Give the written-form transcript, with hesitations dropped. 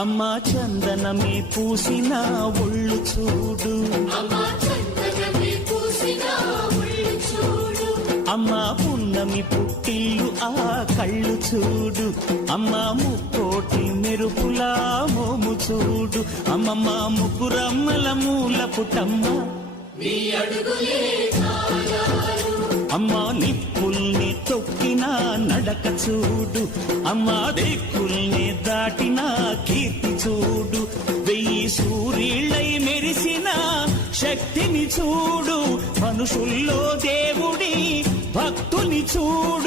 అమ్మా చందనమే పూసిన ఒళ్ళు చూడు, అమ్మా పున్నమి పుట్టిల్లు ఆ కళ్ళు చూడు, అమ్మా ముక్కోటి మెరుపులా మోము చూడు, అమ్మమ్మ ముగ్గురమ్మల మూల పుటమ్మ అమ్మా నిప్పుల్ని తొక్కిన నడక చూడు, అమ్మా దిక్కుల్ని దాటిన కీర్తి చూడు, 1000 సూర్యులై మెరిసిన శక్తిని చూడు, మనుషుల్లో దేవుడి భక్తుని చూడు.